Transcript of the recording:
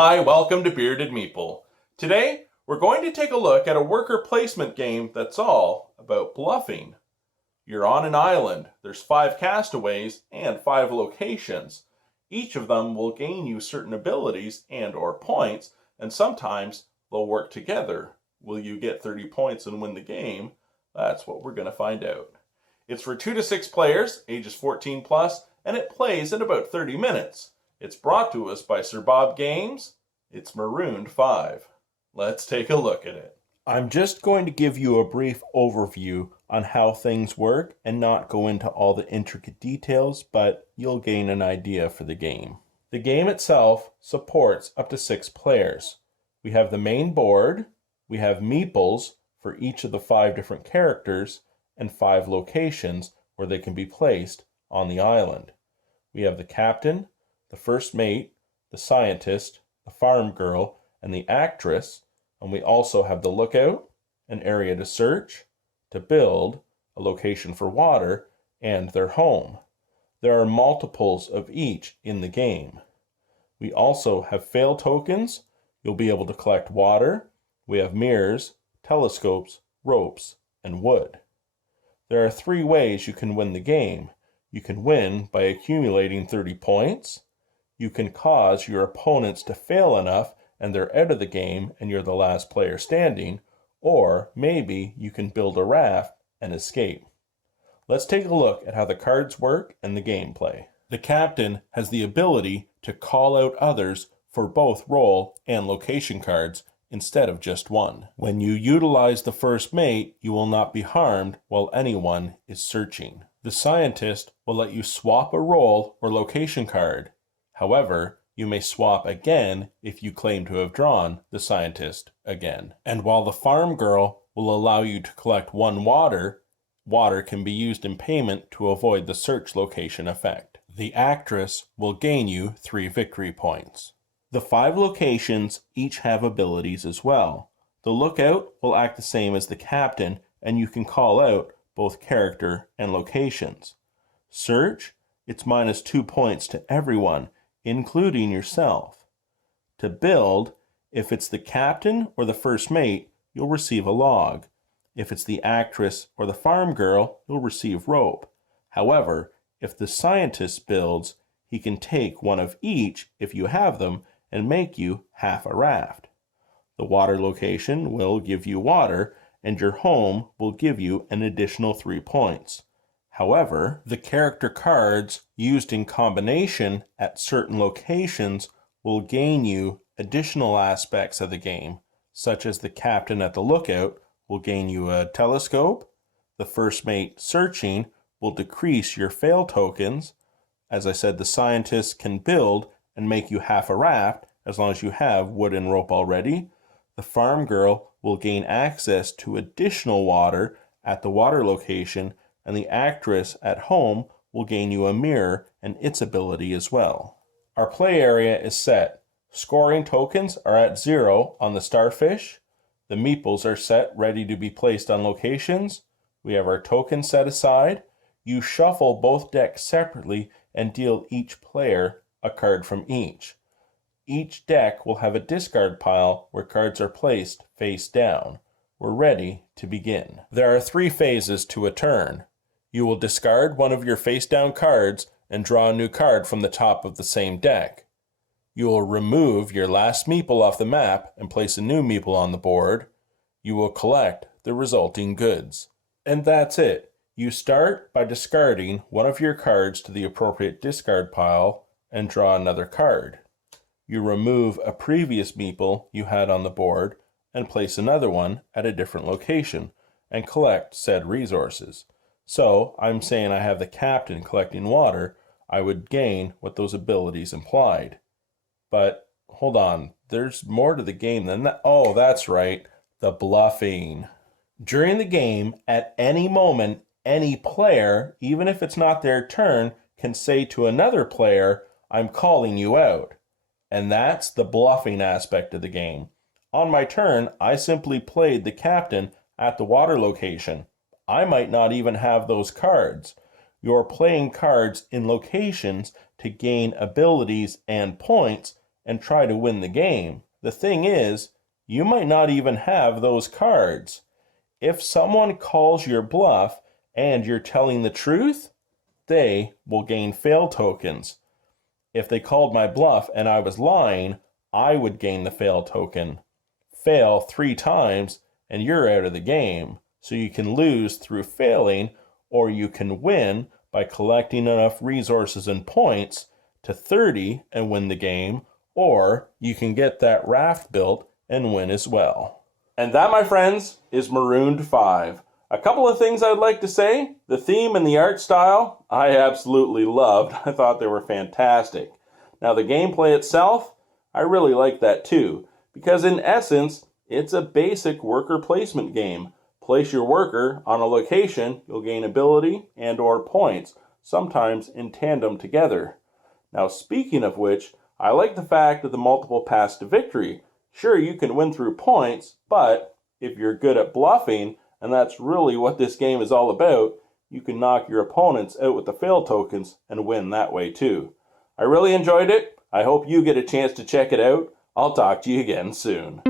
Hi, welcome to Bearded Meeple. Today, we're going to take a look at a worker placement game that's all about bluffing. You're on an island. There's 5 castaways and 5 locations. Each of them will gain you certain abilities and or points, and sometimes they'll work together. Will you get 30 points and win the game? That's what we're going to find out. It's for 2 to 6 players, ages 14 plus, and it plays in about 30 minutes. It's brought to us by Sir Bob Games. It's Marooned 5. Let's take a look at it. I'm just going to give you a brief overview on how things work and not go into all the intricate details, but you'll gain an idea for the game. The game itself supports up to 6 players. We have the main board, we have meeples for each of the 5 different characters, and 5 locations where they can be placed on the island. We have the captain, the first mate, the scientist, the farm girl, and the actress, and we also have the lookout, an area to search, to build, a location for water, and their home. There are multiples of each in the game. We also have fail tokens. You'll be able to collect water. We have mirrors, telescopes, ropes, and wood. There are 3 ways you can win the game. You can win by accumulating 30 points. You can cause your opponents to fail enough and they're out of the game and you're the last player standing, or maybe you can build a raft and escape. Let's take a look at how the cards work and the gameplay. The captain has the ability to call out others for both role and location cards instead of just one. When you utilize the first mate, you will not be harmed while anyone is searching. The scientist will let you swap a role or location card. However, you may swap again if you claim to have drawn the scientist again. And while the farm girl will allow you to collect 1 water, water can be used in payment to avoid the search location effect. The actress will gain you 3 victory points. The 5 locations each have abilities as well. The lookout will act the same as the captain, and you can call out both character and locations. Search, it's minus 2 points to everyone, including yourself. To build, if it's the captain or the first mate, you'll receive a log. If it's the actress or the farm girl, you'll receive rope. However, if the scientist builds, he can take 1 of each if you have them and make you half a raft. The water location will give you water, and your home will give you an additional 3 points. However, the character cards used in combination at certain locations will gain you additional aspects of the game, such as the captain at the lookout will gain you a telescope, the first mate searching will decrease your fail tokens. As I said, the scientist can build and make you half a raft as long as you have wood and rope already. The farm girl will gain access to additional water at the water location, and the actress at home will gain you a mirror and its ability as well. Our play area is set. Scoring tokens are at 0 on the starfish. The meeples are set ready to be placed on locations. We have our tokens set aside. You shuffle both decks separately and deal each player a card from each. Each deck will have a discard pile where cards are placed face down. We're ready to begin. There are 3 phases to a turn. You will discard 1 of your face-down cards and draw a new card from the top of the same deck. You will remove your last meeple off the map and place a new meeple on the board. You will collect the resulting goods. And that's it. You start by discarding 1 of your cards to the appropriate discard pile and draw another card. You remove a previous meeple you had on the board and place another one at a different location and collect said resources. So I'm saying I have the captain collecting water, I would gain what those abilities implied. But hold on, there's more to the game than that. Oh, that's right, the bluffing. During the game, at any moment, any player, even if it's not their turn, can say to another player, I'm calling you out. And that's the bluffing aspect of the game. On my turn, I simply played the captain at the water location. I might not even have those cards. You're playing cards in locations to gain abilities and points, and try to win the game. The thing is, you might not even have those cards. If someone calls your bluff and you're telling the truth, they will gain fail tokens. If they called my bluff and I was lying, I would gain the fail token. Fail 3 times and you're out of the game. So you can lose through failing, or you can win by collecting enough resources and points to 30 and win the game, or you can get that raft built and win as well. And that, my friends, is Marooned 5. A couple of things I'd like to say. The theme and the art style, I absolutely loved. I thought they were fantastic. Now the gameplay itself, I really like that too, because in essence, it's a basic worker placement game. Place your worker on a location, you'll gain ability and or points, sometimes in tandem together. Now speaking of which, I like the fact of the multiple paths to victory. Sure, you can win through points, but if you're good at bluffing, and that's really what this game is all about, you can knock your opponents out with the fail tokens and win that way too. I really enjoyed it. I hope you get a chance to check it out. I'll talk to you again soon.